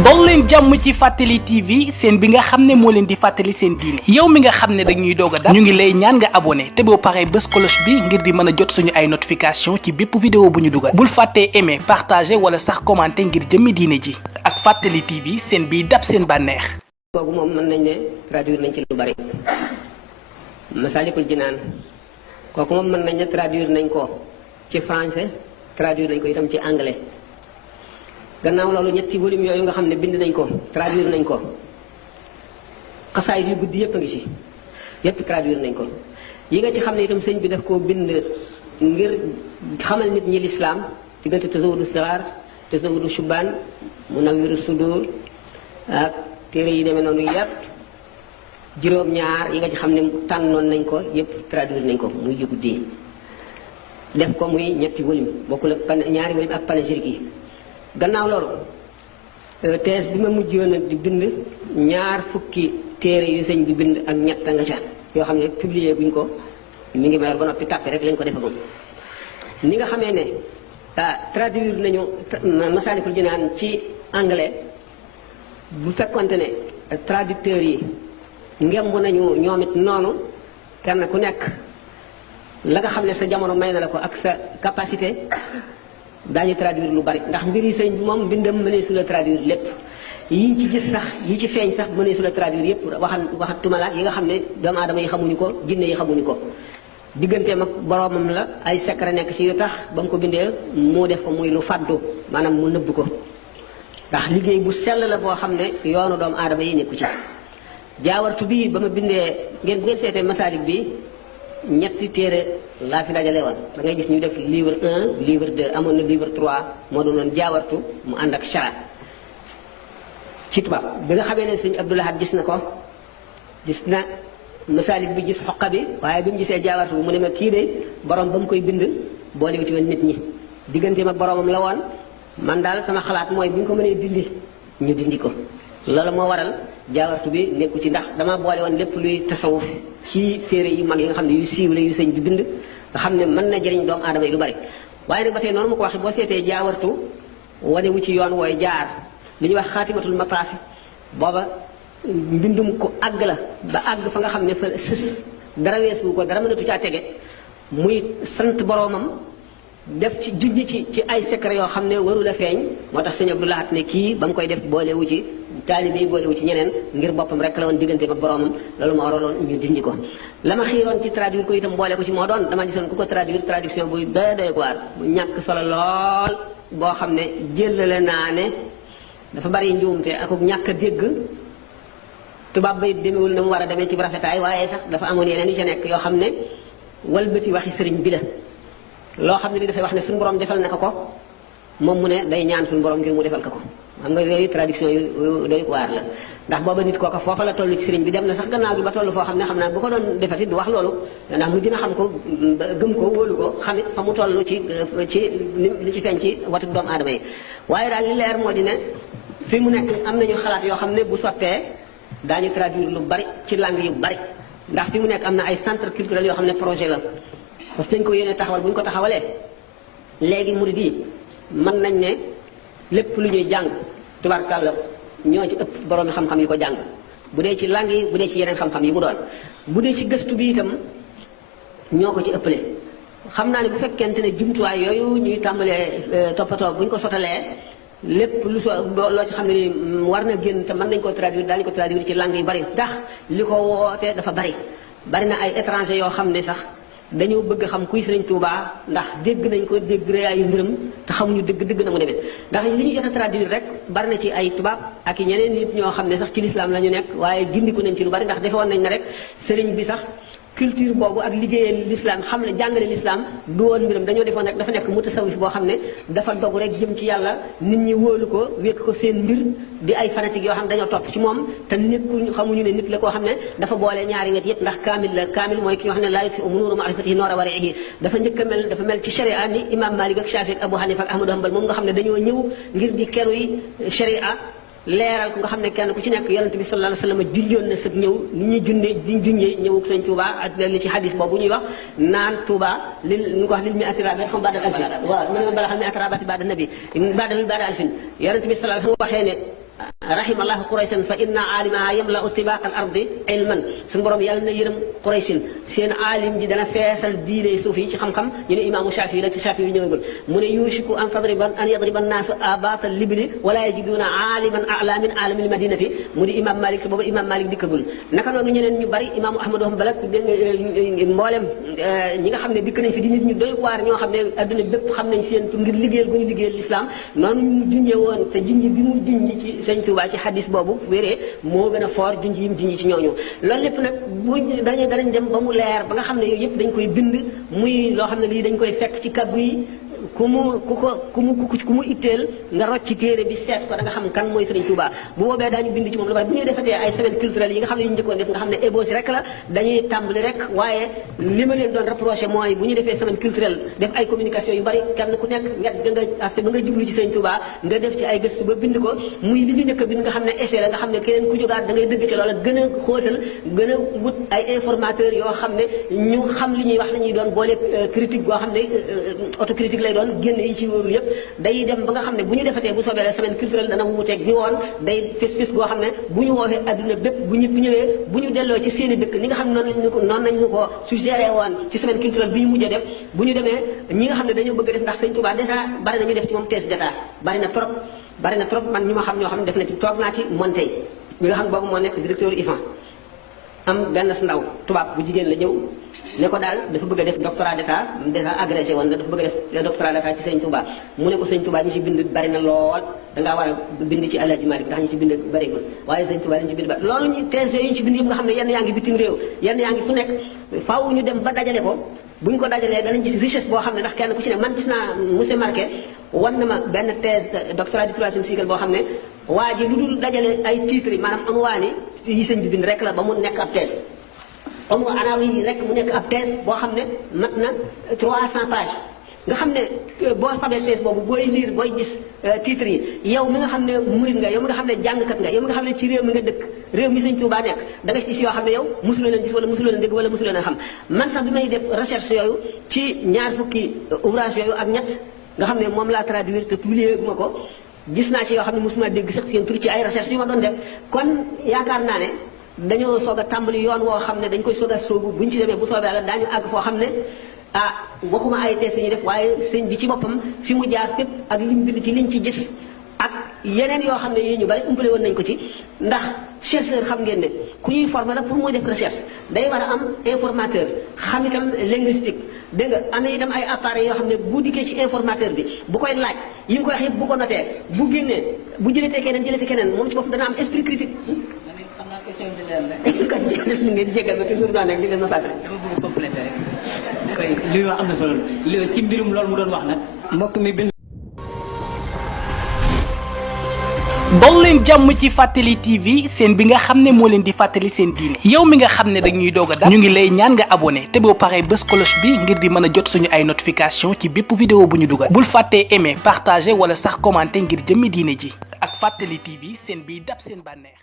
dol leen jàmm ci Fàttali TV seen bi nga xam ne moo leen di fàttali seen diine yow mi nga xam ne dañuy doog a dab ñu ngi lay ñaan nga abonné te boo paree bës cloche bi ngir di mën a jot suñu ay notification ci bépp vidéo bu ñu dugal bul fàttee aimer partager wala sax commenter ngir jëmmi diine ji ak Fàttali TV seen biy dab seen bànneex. kooku moom mën nañ ne traduire nañ ci lu bari Masaalikul Jinaan kooku moom mën nañ ne traduire nañ ko ci français traduire nañ ko itam ci anglais. gannaaw loolu ñetti volume yooyu nga xam ne bind nañ ko traduire nañ ko xasaay yu guddi yëpp a ngi ci yëpp traduire nañ ko yi nga ci xam ne itam sëñ bi daf koo bind ngir xamal nit ñi lislaam diggante Tazawudu Sixaar Tazawudu Shubaan Munawwiru Sudur ak téere yi demee noonu yëpp juróom-ñaar yi nga ci xam ne tànnoon nañ ko yëpp traduire nañ ko muy yu guddi def ko muy ñetti volume bokkul ak ñaari volume ak panégyrique yi. gannaaw loolu thèse bi ma mujjoon di bind ñaar fukki téere yu sëñ bi bind ak ñett nga ca yoo xam ne publié buñ ko mi ngi mayar ba noppi tàppe rek lañ ko defagum ni nga xamee ne traduire nañu Masaalikul Jinaan ci anglais bu fekkonte ne traducteurs yi ngemb nañu ñoom it noonu kenn ku nekk la nga xam ne sa jamono may na la ko ak sa capacité daañu traduire lu bari ndax mbiri sëñ bi moom mbindam mënee su la traduire lépp yiñ ci gis sax yi ci feeñ sax mënee su la traduire yépp waxatuma la yi nga xam ne doomu aadama yi xamuñu ko jinne yi xamuñu ko digganteem ak boroomam la ay secret nekk ci yu tax ba mu ko bindee mu def ko muy lu fàddu maanaam mu nëbb ko ndax liggéey bu sell la boo xam ne yoonu doomu aadama yi nekku ci jaawartu bii ba ma bindee ngeen seetee masaalik bi ñetti téere laa fi dajale woon da ngay gis ñu def livre 1 livre 2 amoon na livre 3 moo doon jaawartu mu ànd ak chara ci tubaab bi nga xamee ne sëñ Abdou Lahad gis na ko gis na masaalik bi gis xoqa bi waaye bi mu gisee jaawartu bi mu ne ma kii de borom ba mu koy bind boolewu ci woon nit ñi digganteem ak boromam la woon man daal sama xalaat mooy bu ñu ko mënee dindi ñu dindi ko loolu moo waral jaawartu bi nekku ci ndax dama boole woon lépp luy tasawuf ci téere yu mag yi nga xam ne yu siiw la yu sëñ bi bind nga xam ne mën na jëriñ doomu aadama yi lu bari waaye nag ba tey noonu ma ko waxee boo seetee jaawartu wane wu ci yoon wooy jaar li ñuy wax xaatimatul mataafi booba mbindum ko àgg la ba àgg fa nga xam ne fa sës dara weesu ko dara mënatu caa tege muy sant boroomam def ci junj ci ay secret yoo xam ne warul a feeñ moo tax sëñ Abdou Lahad ne kii ba mu koy def boolewu ci taalibe yi boolewu ci ñeneen ngir boppam rek la woon diggante ak boromam loolu moo waraloon ñu dindi ko la ma xiiroon ci traduire ko itam boole ko ci moo doon dama gisoon ku ko traduire traduction buy doy waar bu ñàkk solo lool boo xam ne jëlale naa ne dafa bari njuumte ak ñàkk a dégg tubaab bay demewul na mu war a demee ci rafetaay waaye sax dafa amoon yeneen yu ca nekk yoo xam ne walbati waxi sëriñ bi la loo xam ne ni dafay wax ne suñu borom defal na ko moom mu ne day ñaan suñu borom ngir mu defal ko xam nga yooyu traduction yu doy waar la ndax booba nit kooka foofa la toll ci sëriñ bi dem na sax gannaaw gi ba toll foo xam ne xam naa bu ko doon defati du wax loolu ndax mu dina xam ko gëm ko wóolu ko xamit fa mu toll ci li ci feeñ ci watu doomu aadama yi waaye daal li leer moo di ne fi mu nekk am nañu xalaat yoo xam ne bu sottee daañu traduire lu bari ci langue yu bari ndax fi mu nekk am na ay centre culturel yoo xam ne projet la parce que dañ ko yéene taxawal bu ñu ko taxawalee léegi murid yi mën nañ ne lépp lu ñuy jàng tubaarkàlla ñoo ci ëpp borom xam-xam yi ko jàng bu dee ci langue yi bu dee ci yeneen xam-xam yi mu doon bu dee ci gëstu bi itam ñoo ko ci ëppale xam naa ne bu fekkente ne jumtuwaay yooyu ñuy tàmbalee toppatoo bu ñu ko sotalee lépp lu loo ci xam ne ni war na génn te mën nañ koo traduire daañu ko traduire ci langue yu bari ndax li ko wootee dafa bari na ay étranger yoo xam ne sax dañoo bëgg xam kuy Sëriñ Tuubaa ndax dégg nañ ko dégg ay mbiram te xamuñu dëgg na mu demee ndax li ñu jot a traduire rek bari na ci ay tubaab ak i ñeneen nit ñoo xam ne sax ci lislaam la ñu nekk waaye gindiku nañ ci lu bari ndax defoon nañ ne rek sëriñ bi sax culture boobu ak liggéeyal l'islam xam ne jàngale l'islam du woon mbiram dañoo defoon rek dafa nekk mutasawif boo xam ne dafa dog rek jëm ci yàlla nit ñi wóolu ko wékk ko seen mbir di ay fanatique yoo xam ne dañoo topp ci moom te nekkuñu xamuñu ne nit la koo xam ne dafa boole ñaari wet yëpp ndax kaamil mooy ki nga xam ne laa yutfi nuuru ma'rifatihi noora wari'ihi dafa njëkk a mel dafa mel ci sharia ni imam Malik ak Shafi ak Abu Hanifa ak Ahmadu Hanbal moom nga xam ne dañoo ñëw ngir di keru yi sharia leeral ko nga xam ne kenn ku ci nekk yonent bi sallallahu alayhi wasallam junjoon na sëg ñëw ni ñuy junjee ñëw sëñ Touba ak li ci hadis boobu ñuy wax naan Touba ñu ko wax lil mi atirabat xam baada alfin waaw man bala xam ne atirabat baada nabi baada alfin yonent bi sallallahu alayhi wasallam waxee ne rahimallahu quraysan fa inna alimaha yamla'u tibaqa al ardi ilman suñu borom yàlla na yërëm quraysin seen alim ji dana feesal diine suuf yi ci xam-xam ñu ne imaamu Shaafi la ci Shaafi yi ñëwagul mu ne yushiku an yadriba annaasu abata libli wala yajiduna aliman a'la min alamil madinati mu di imam Malik booba imam Malik dikkagul naka noonu ñeneen ñu bari imaamu Ahmadu Hanbal mboolem ñi nga xam ne dikk nañ fi di nit ñu doy waar ñoo xam ne adduna bépp xam nañ seen tur ngir liggéeyal gu ñu liggéeyal l'islam noonu ñu junjee woon te junj bi mu junj ci Sëñ Tuubaa ci hadis boobu wéree moo gën a fort junj yi mu junj ci ñooñu loolu lépp nag bu danañ dem ba mu leer ba nga xam ne yooyu yëpp dañ koy bind muy loo xam ne lii dañ koy fekk ci kabbu yi ku mu itteel nga rocc ci téere bi seet ko da nga xam kan mooy Sëriñ Tuubaa bu boobee daañu bind ci moom lu bari bu ñuy defatee ay semaine culturelle yi nga xam ne yu ñu njëkkoon def nga xam ne ébauche rek la dañuy tàmbali rek waaye li ma leen doon reproché mooy bu ñu defee semaine culturelle def ay communication yu bari kenn ku nekk wet da nga aspect ba nga jublu ci Sëriñ Tuubaa nga def ci ay gëstu ba bind ko muy li ñu njëkk a bind nga xam ne essai la nga xam ne keneen ku jógaat da ngay dëgg ci loola gën a xóotal gën a wut ay informateurs yoo xam ne ñu xam li ñuy wax la ñuy doon boole critique boo xam ne autocritique lay doon génn yi ci wóorul yëpp day dem ba nga xam ne bu ñu defatee bu soobee la semaine culturelle dana wuuteeg bi woon day fis goo xam ne bu ñu woowee adduna bépp bu ñëpp ñëwee bu ñu delloo ci seen i dëkk ni nga xam ne noonu nañu ko suggéré woon ci semaine culturelle bi ñu mujj a def bu ñu demee ñi nga xam ne dañoo bëgg a def ndax Sëñ Tuubaa déjà bari na ñu def ci moom thèse d'état bari na trop man ñu ma xam ñoo xam ne def na ci toog naa ci Montey mi nga xam boobu moo nekk directeur IFAN am benn ndaw tubaab bu jigéen la ñëw ne ko daal dafa bëgg a def doctorat d'état déjà agrégé woon na dafa bëgg a def doctorat d'état ci Sëñ Tuubaa mu ne ko Sëñ Tuubaa ñi ci bind bari na lool dangaa war a bind ci Alaaji Maalik ndax ñi ci bind bariwul waaye Sëñ Tuubaa ñi ci bind bari loolu ñu thèse yi ñu ci bind yëpp nga xam ne yenn yaa ngi bitim réew yenn yaa ngi fu nekk faaw ñu dem ba dajale ko bu ñu ko dajalee danañ gis richesse boo xam ne ndax kenn ku ci ne man gis naa monsieur Marquet wan na ma benn thèse doctorat du troisième cycle boo xam ne waa ji lu dul dajale ay titres yi maanaam amuwaani yi sëñ bi bind rek la ba mu nekk ab thèse amu anaaw yi rek mu nekk ab thèse boo xam ne mat na 300 pages nga xam ne boo xamee thèse boobu booy lire booy gis titres yi yow mi nga xam ne murid nga yow mi nga xam ne jàngkat nga yow mi nga xam ne ci réew mi nga dëkk réew mi Sëñ Tuubaa nekk da nga gis yoo xam ne yow mosuloo leen gis wala mosuloo leen dégg wala mosuloo leen xam man sax bi may def recherche yooyu ci ñaar fukki ouvrage yooyu ak ñett nga xam ne moom laa traduire te publier gu ma ko gis naa ci yoo xam ne mosuma dégg sax seen tur ci ay recherche yu ma doon def kon yaakaar naa ne dañoo soog a tàmbali yoon woo xam ne dañ koy soog a soobu buñ ci demee bu soobee Yàlla daañu àgg foo xam ne waxuma ay tees yi ñu def waaye sëñ bi ci boppam fi mu jaar fépp ak lim bind ci liñ ci gis ak yeneen yoo xam ne yii ñu bari umpale woon nañ ko ci ndax chercheur xam ngeen ne ku ñuy former la pour muy def recherche day war a am informateur xam itam linguistique dégg nga am na itam ay appareils yoo xam ne bu dikkee ci informateur bi bu koy laaj yi mu koy wax yëpp bu ko notee bu génnee bu jëletee keneen moom ci boppam dana am esprit critique. xam naa question bi leer na. kon ngeen jégal ma toujours daan rek di leen ma fàttali. dama bëgg complété rek. koy li muy wax am na solo ci mbirum loolu mu doon wax nag mbokk mi bind. dol leen jàmm ci Fàttali TV seen bi nga xam ne moo leen di fàttali seen diine yow mi nga xam ne dañuy doog a dab ñu ngi lay ñaan nga abonné te boo paree bës cloche bi ngir di mën a jot suñu ay notification ci bépp vidéo bu ñu dugal bul fàttee aimer partager wala sax commenter ngir jëmmi diine ji ak Fàttali TV seen biy dab seen bànneex